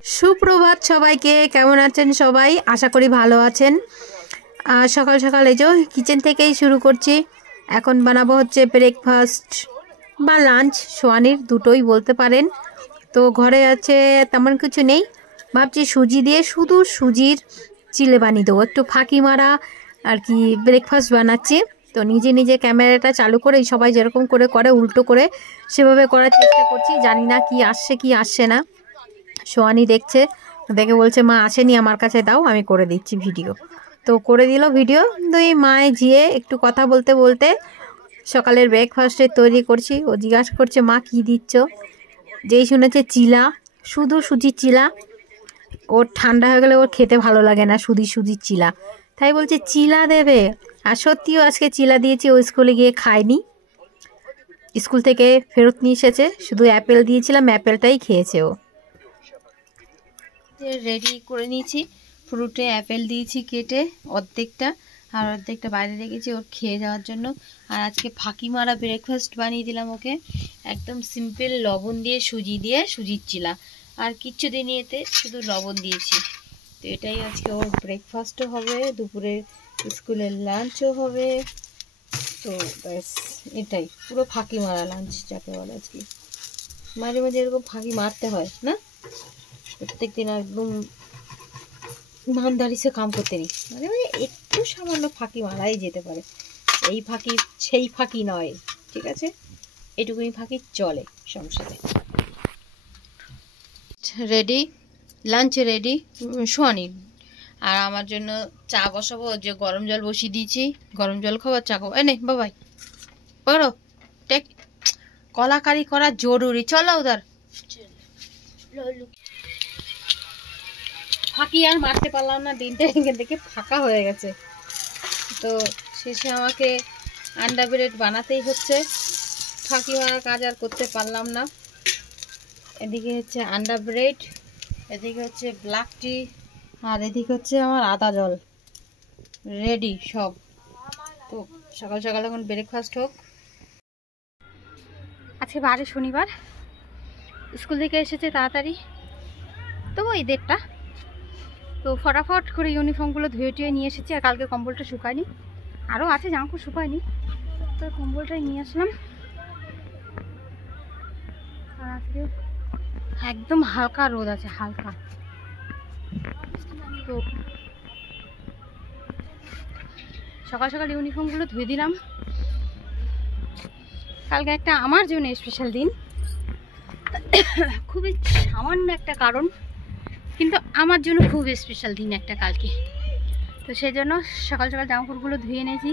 সুপ্রভাত সবাইকে, কেমন আছেন সবাই? আশা করি ভালো আছেন। সকাল সকাল এই যে কিচেন থেকেই শুরু করছি। এখন বানাবো হচ্ছে ব্রেকফাস্ট বা লাঞ্চ, সোয়ানির দুটোই বলতে পারেন। তো ঘরে আছে তেমন কিছু নেই, ভাবছি সুজি দিয়ে শুধু সুজির চিলে বানিয়ে দেবো, একটু ফাঁকি মারা আর কি ব্রেকফাস্ট বানাচ্ছি। তো নিজে নিজে ক্যামেরাটা চালু করে সবাই যেরকম করে করে উল্টো করে সেভাবে করার চেষ্টা করছি। জানি না কি আসছে কি আসছে না। সোয়ানি দেখছে, দেখে বলছে মা আসেনি, আমার কাছে দাও, আমি করে দিচ্ছি ভিডিও। তো করে দিল ভিডিও। দুই মায়ে ঝিয়ে একটু কথা বলতে বলতে সকালের ব্রেকফাস্টে তৈরি করছি। ও জিজ্ঞাসা করছে মা কি দিচ্ছ? যেই শুনেছে চিলা, শুধু সুজির চিলা। ওর ঠান্ডা হয়ে গেলে ওর খেতে ভালো লাগে না সুজির চিলা, তাই বলছে চিলা দেবে। আর সত্যিও আজকে চিলা দিয়েছি, ও স্কুলে গিয়ে খায়নি, স্কুল থেকে ফেরত নিয়ে এসেছে। শুধু অ্যাপেল দিয়েছিলাম, অ্যাপেলটাই খেয়েছে ও। রেডি করে নিয়েছি, ফ্রুটে অ্যাপেল দিয়েছি কেটে অর্ধেকটা, আর অর্ধেকটা বাইরে রেখেছি ওর খেয়ে যাওয়ার জন্য। আর আজকে ফাঁকি মারা ব্রেকফাস্ট বানিয়ে দিলাম ওকে, একদম সিম্পল, লবণ দিয়ে সুজির চিলা, আর কিচ্ছু দিইনি এতে, শুধু লবণ দিয়েছি। তো এটাই আজকে ওর ব্রেকফাস্টও হবে, দুপুরে স্কুলের লাঞ্চও হবে। তো ব্যাস এটাই পুরো ফাঁকি মারা লাঞ্চ যাকে বলে। আজকে মাঝে মাঝে এরকম ফাঁকি মারতে হয় না, প্রত্যেক দিন একদম ইমানদারি সে কাম করতে নেই, মানে একটু সামান্য ফাঁকি মারাই যেতে পারে। এই ফাঁকি সেই ফাঁকি নয়, ঠিক আছে, এটুকুনি ফাঁকি চলে সংসারে। Ready, lunch ready Soyani. আর আমার জন্য চা বসাবো, যে গরম জল বসিয়ে দিয়েছি, গরম জল খাবার চা খাবো। এনে বাবাই বলো, টেক কলাকারি করা জরুরি, চলো উধার। ফাঁকি আর মারতে পারলাম না, দিনটা এখান থেকে ফাঁকা হয়ে গেছে। তো শেষে আমাকে আন্ডা ব্রেড বানাতেই হচ্ছে, ফাঁকি মারার কাজ আর করতে পারলাম না। এদিকে হচ্ছে আন্ডা ব্রেড, এদিকে হচ্ছে ব্ল্যাক টি, আর এদিকে হচ্ছে আমার আদা জল, রেডি সব। তো সকাল সকাল এখন ব্রেকফাস্ট হোক। আজকে বারে শনিবার, স্কুল থেকে এসেছে তাড়াতাড়ি, তবু এই 1:30টা। তো ফটাফট করে ইউনিফর্মগুলো ধুয়ে টুয়ে নিয়ে এসেছি। আর কালকে কম্বলটা শুকায়নি, আরও আছে জামাকাপড় শুকায়নি, তো কম্বলটাই নিয়ে আসলাম। আর আজকে একদম হালকা রোদ আছে, হালকা। তো সকাল সকাল ইউনিফর্মগুলো ধুয়ে দিলাম। কালকে একটা আমার জন্য স্পেশাল দিন, খুবই সামান্য একটা কারণ, কিন্তু আমার জন্য খুব স্পেশাল দিন একটা কালকে। তো সেই জন্য সকাল সকাল জামাকাপড়গুলো ধুয়ে নিয়েছি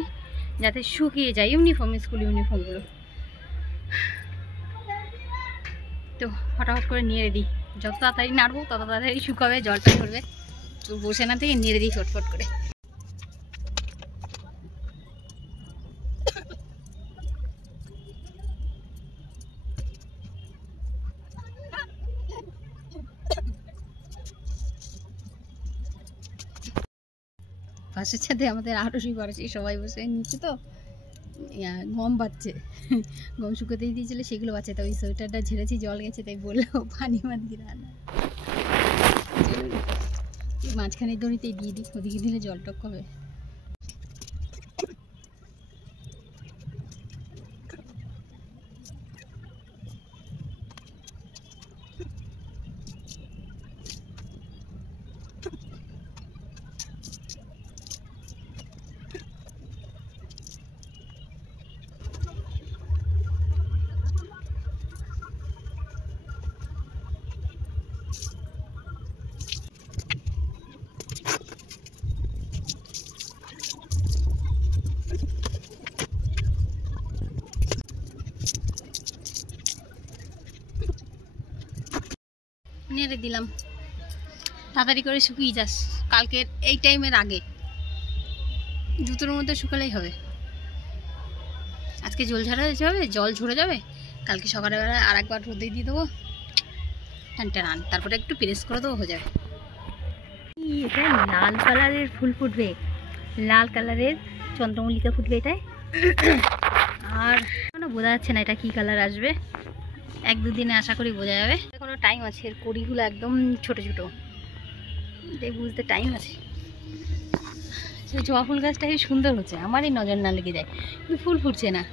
যাতে শুকিয়ে যায়, ইউনিফর্ম, স্কুল ইউনিফর্মগুলো। তো ফটাফট করে নিয়ে দিই, যত তাড়াতাড়ি নাড়বো তত তাড়াতাড়ি শুকাবে, জলটা ধরবে। তো বসে না থেকে নিয়ে দিই ফটফট করে। পাশের সাথে আমাদের আরোশি বারোশি সবাই বসে নিচ্ছে, তো গম বাচ্ছে, গম শুকোতেই দিয়েছিল, সেগুলো বাচ্ছে। তো ওই সোয়েটারটা ঝেড়েছি, জল গেছে, তাই বললো পানি মাত গিরা না, মাঝখানের দড়িতেই দিয়ে দিই, ওদিকে দিলে জল টক হবে। নেড়ে দিলাম, তাড়াতাড়ি করে শুকিয়ে যাস, কালকের এই টাইমের আগে জুতোর মধ্যে শুকালেই হবে। আজকে জল ঝরে যাবে, কালকে সকালবেলা আর একবার রোদে দিয়ে দেবো, টান, তারপরে একটু প্রেস করে দেবো, হয়ে যাবে। এটা লাল কালারের ফুল ফুটবে, লাল কালারের চন্দ্রমল্লিকা ফুটবে এটাই। আর বোঝা যাচ্ছে না এটা কি কালার আসবে, 1-2 দিনে আশা করি বোঝা যাবে। এখনো টাইম আছে, এর কড়িগুলো একদম ছোট ছোট, এটাই বুঝতে টাইম আছে। সেই জবা ফুল গাছটা সুন্দর হচ্ছে, আমারই নজর না লেগে যায়, কিন্তু ফুল ফুটছে না।